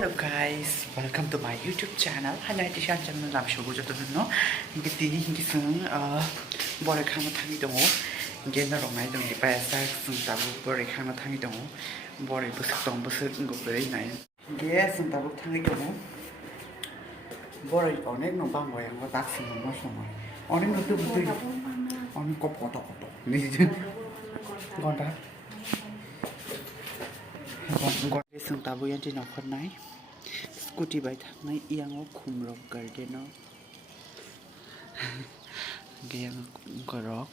Hello guys, welcome to my YouTube channel. Hanya di channel lam show jo tuh no. Inge tini inge sung boroi khana thangi dong. Inge na rongai dong di paisa sung tabu boroi khana thangi dong. Boroi busuk ingo beri nai. Inge sung tabu thangi dong. Boroi onek no bang boy ngo tak sung no sung. Onek no tu betul. Onek kop kotok. Ni je. Gonda. Gon sung tabu yang di nokon nai. Scooty by thang yang khumrok garden gayang gorok.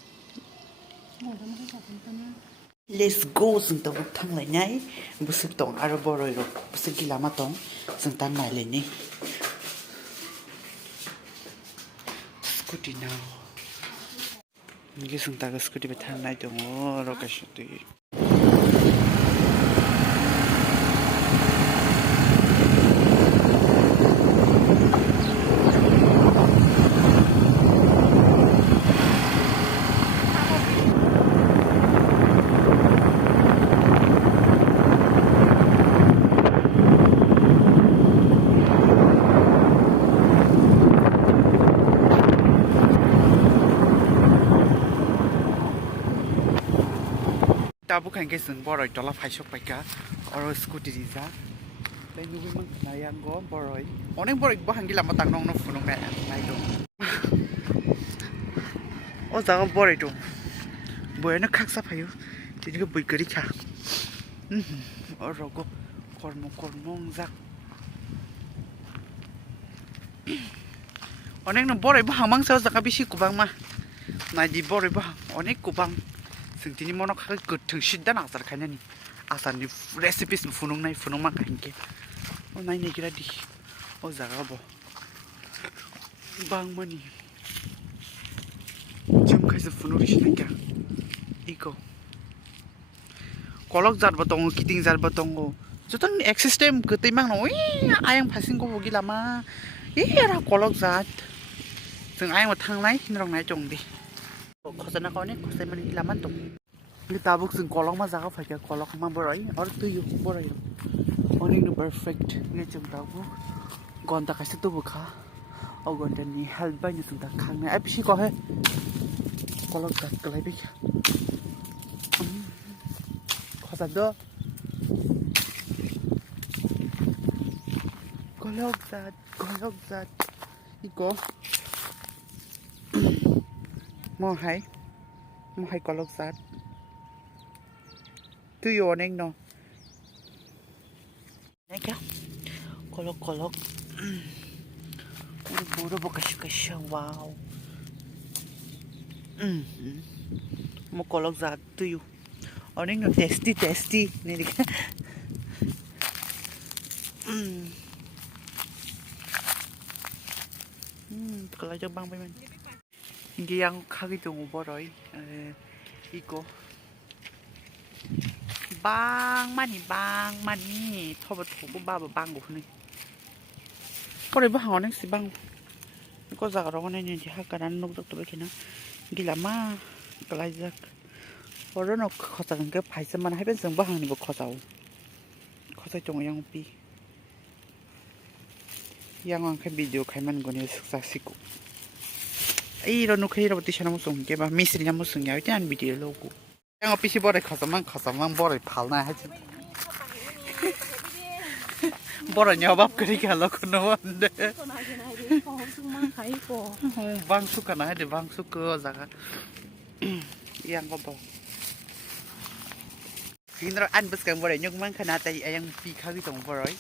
Let's go sung tabu thang lai nai busuk tong aro boroi ro busuk gilama tong sung tan mai le ni Scooty now ngi sung ta Scooty by thang nai tong ro ka shti tabu kan ke sung boroi tola phaisok paika oro scooty rija lai nubi mang nayang go boroi onek boroi bo hangila matang nong no funung nai do o jaga boroi do boyana khaksa phayo tini ko buikari kha oro go kormong jak onek no boroi bo hamang sa jaga bisi kubang ma nai di boroi bo onek kubang Tini mono kagak gudeng sidan asar kayaknya nih asar nih recipes funung mah kayaknya oh nai nih kira di oh zaga bo bang mani jam kayak funung di sini kya iko kolok zat batong kiting zat batong jotan existem ketimang no ayang passing ko bogi lama era kolok zat jeng ayang batang nai nrong nai jong di khosana ko ne khosai mani laman to ni tabuk sing kolong ma jaga phaika kolok ma boroi or tu yu boroi oning no perfect nge jeng tabu gonta kaise tu bukha o gonta ni help ba ni sung ta khang na apsi ko he kolok ta kalai bi khosa do kolok zat iko mo hai kolok zat tu yo neng no neng kya kolok buru kasha wow mo kolok zat tu yo oneng no tasty ne dikha kalau jang bang man Hindi yang kagi tong boroi iko bang mani thoba thogo baba bang go ni boroi ba haw si bang ko jaga ro ne ni ha karan nok dok to bekina gilama kalai jak oro no khosa ke phaisa man haiben jeng ba hang ni bo khosao khosai tong yang pi yang ang kha video khaiman go ni successful 이런 거 그이로 부터 무슨 게 봐. 미스리냐 무슨 게 일단 비디오 로고. yang PC boroi khasamang boroi phalna hachi boroi nyobab kari khalo kono ande mnsukha na de mnsukha jaga yang go bo hinro an buskang boroi nyugmang khana tai ayang pi khagi tong boroi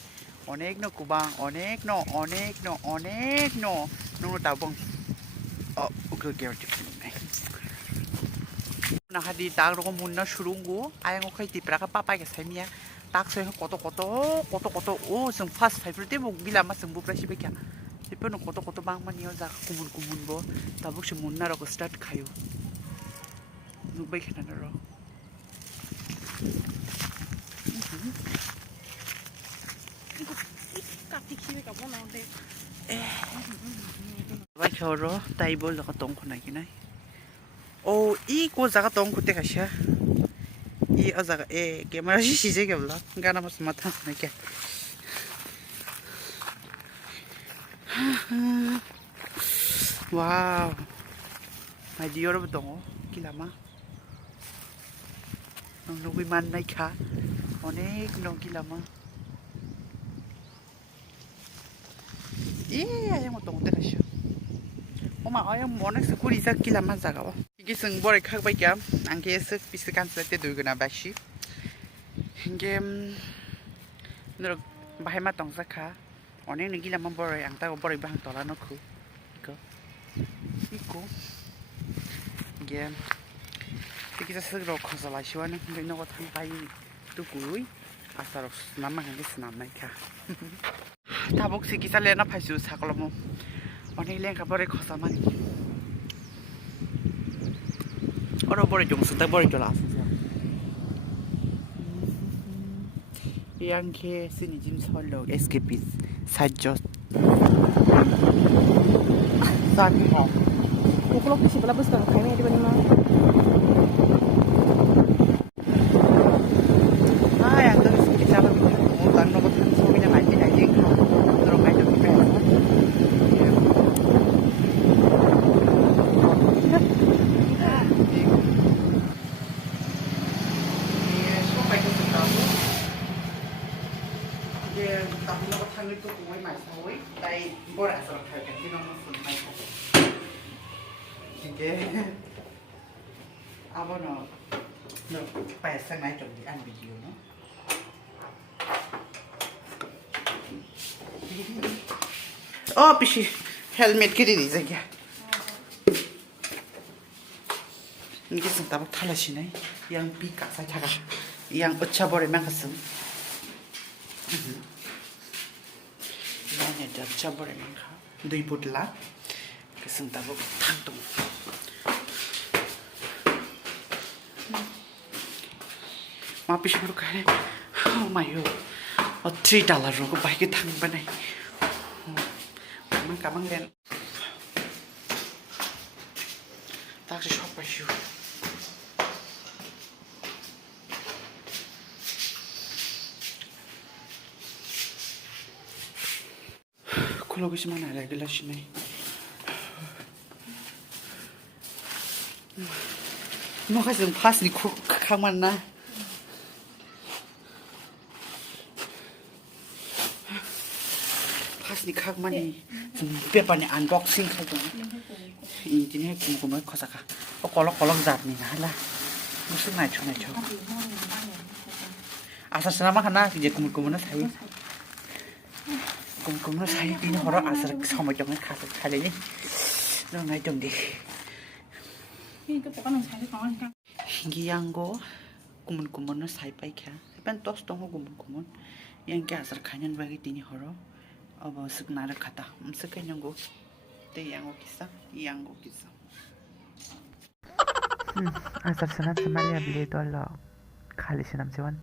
onek no kubang onek no no tabong oh ukel gerti nah hadi tag ro munna surunggu ayang okai tipra ka papa ke saimia tak se koto o sung fast five te mo bila ma sung bu prasi bekya tipe no koto bang man yo jak kumun bo tabuk se munna ro ko start khayo nu bai khana ro bai khoro tai bol ka tong khona ki nai o i ko jaga tong khute kasha i azaga camera shi je ke bla gana mas matha na ke 와우. 마이디 여러분 동어 길라마. 누구이 만나이카. 어네 그런 길라마. 예, 아양 어떤 때 가시오. 엄마 아양 뭐나 스쿠리 자 길라마 자가와. 이게 승보를 하고 봐야 안게 쓱 비슷한 때 들거나 바시. 이게 너로 바이마 tongtuksukha. 어네 길라마 boroi ang tago boroi bang tola 놓고. 이거. 이게 여기서 스스로 커서 시원한 게 너가 상가이 두구이 아싸로 남만한 게 스남나이카 다복시 기사 레나 파수 사걸로 오늘 랭가 버리 커서만 얼어버리 좀 쓰다 버리 줄 알았어 이양케 스니 짐 설로 에스케피스 사죠 사니호 Kukulok di sebelah bus kan, kayaknya di mana mah? 아, 양 들었으면 기사를 못 딴 거 같은 소리냐 말지 알지? 들어가 좀 그래. 이게 소파에 있었다고. 이게 남는 거 타는 또 공을 많이 사오이. 나이 뭘 안 써도 탈게. 이런 거 쓰는 많이 사고. 이게 아버는 너 빨리 생각해 좀 안 비디오 너. 비시 헬멧 길이 저기야. 이게 진짜 막 탈라시네. 양 비까사 자가. 양 어차버리면 갔음. 양에 어차버리면 가. 너희 보들라. 그 진짜 막 탕동. 마피시 그렇게 해. 오 마이 갓. $3로 그 바이크 타는 거네. 가방 된. 다시 셔퍼슈. 콜로기시만 알아글라시네. 뭐가 지금 파스니 강만나. 파스니 강만이 빼빠니 안복싱 하고. 이진해 궁금해 커서가. 꼴럭꼴럭 잡니다. 할라. 무슨 말 쳐내 쳐. 아사스나마 하나 이제 꾸물꾸물은 사이. 꾸물꾸물 사이 비는 허러 아사르 서머정을 가서 살려니. 너나 좀 돼. Gianggo kumun-kumun sai pai kya pen tos tong ho kumun-kumun yang kya asar khanyan bagi tini horo aba sukna ra khata mnsukha nyanggo te yango kisa asar sanat samali abli dol khali sinam sewan